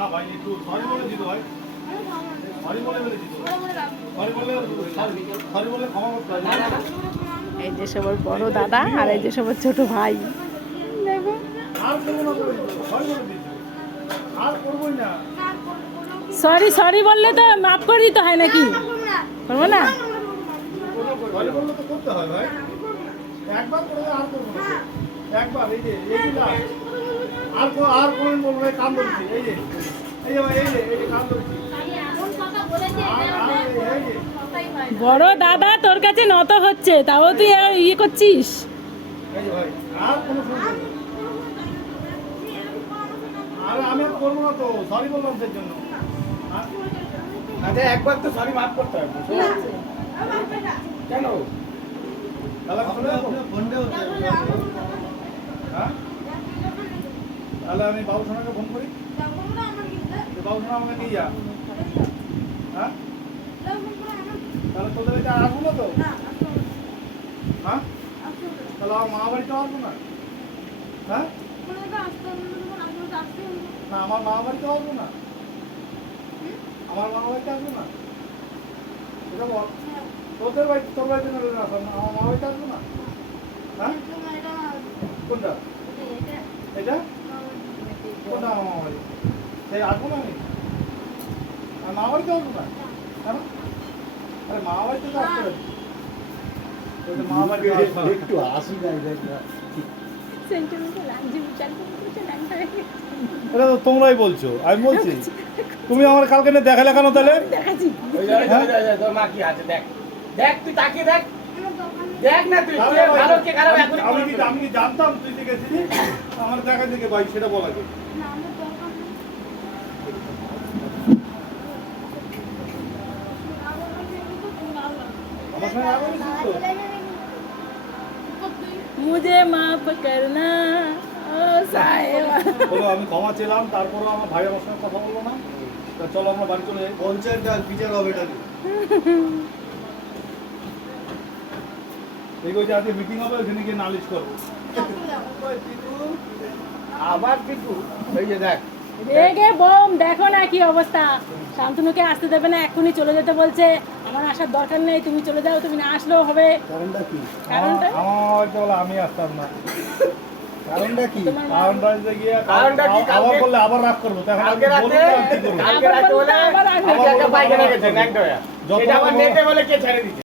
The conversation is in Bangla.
না ভাই একটু সরি বলে দিত ভাই, সরি বলে দিত, সরি বলে ক্ষমা করতে হয়। এই যে সবার বড় দাদা আর এই যে সবার ছোট ভাই। দেখো আর করবো না করে দিত, সরি বলে দিত, আর করবোই না। সরি সরি বললে তো মাফ করে দিতে হয় নাকি? করবো না? সরি বললে তো করতে হয় ভাই, একবার করে আর করবো না, একবার এই যে আর কোনদিন বলবো না, কান ধরছি এই যে ভাই, এই যে কান ধরছি। বড় দাদা তোর কাছে নত হচ্ছে, তাও তুই ইয়ে করছিস। এই যে ভাই, আর কোনো ফোন করবো না। আরে আমি আর করবো না তো, সরি বললাম সেই জন্য। আচ্ছা একবার তো সরি মাফ করতে হবে কেন? তাহলে চলে যাবো? হ্যাঁ? তাহলে আমি বাবু সোনাকে ফোন করি, বাবু সোনা আমাকে নিয়ে যা। হ্যাঁ, তাহলে তোদের এটা আসবো না তো? হ্যাঁ, তাহলে আমার মা বাড়িতে আসবো না? হ্যাঁ, না আমার মা বাড়িতে আসবো না, আমার মা বাড়িতে আসবো না, এটা বল। তোর বাড়িতে না আসবো না, আমার মা বাড়িতে আসবো না। হ্যাঁ, কোনটা এটা? কোনটা আমার মা বাড়ি? সেই আসবো না আমি, আর মা বাড়িতে আসবো না কেন? আরে মা বাড়িতে তো আসতে হবে, মা বাড়িতে একটু আসি না এটা তো তোমরাই বলছো, আমি বলছি। তুমি আমার কালকে না দেখালে কেন তাহলে? দেখাচ্ছি। তোর মা কি আছে দেখ, দেখ তুই তাকিয়ে দেখ, দেখ না তুই তাহলে ভাই, ভালো কে খারাপ এখন আমি কি জানতাম তুই দেখেছিলি? আমার দেখা দেখে ভাই সেটা বলা যায়। আমার সঙ্গে রাগ হয়েছিস তো? মুঝে মাফ করনা ও সাহেবা। বলো আমি ক্ষমা চেলাম, তারপরও আমার ভাই আমার সঙ্গে কথা বললো না। তা চলো আমরা বাড়ি চলে যাই। পঞ্চায়েত ডাক বিচার হবে এটা এই যে আজকে মিটিং হবে, ওখানে গিয়ে নালিশ করবো। আবার কিন্তু এই যে দেখ রেগে বোম, দেখো না কি অবস্থা। শান্তনুকে আসতে দেবে না, এক্ষুনি চলে যেতে বলছে। আমার আসার দরকার নেই, তুমি চলে যাও, তুমি না আসলেও হবে। কারণটা কি? কারণটা আমার বাড়িতে বলে আমি আসতাম না। কারণটা কি? তোমার মা- কারণ বাড়িতে গিয়ে কারণটা কি? আবার বললে আবার রাগ করবো, তখন আমি কালকে রাতে বলবো না, কি করবো? কালকে রাতে বলে আবার একটা পায়খানা গেছে ন্যাংটা হয়ে। যত সেটা আবার বড়- নেটে বলে কে ছেড়ে দিচ্ছে।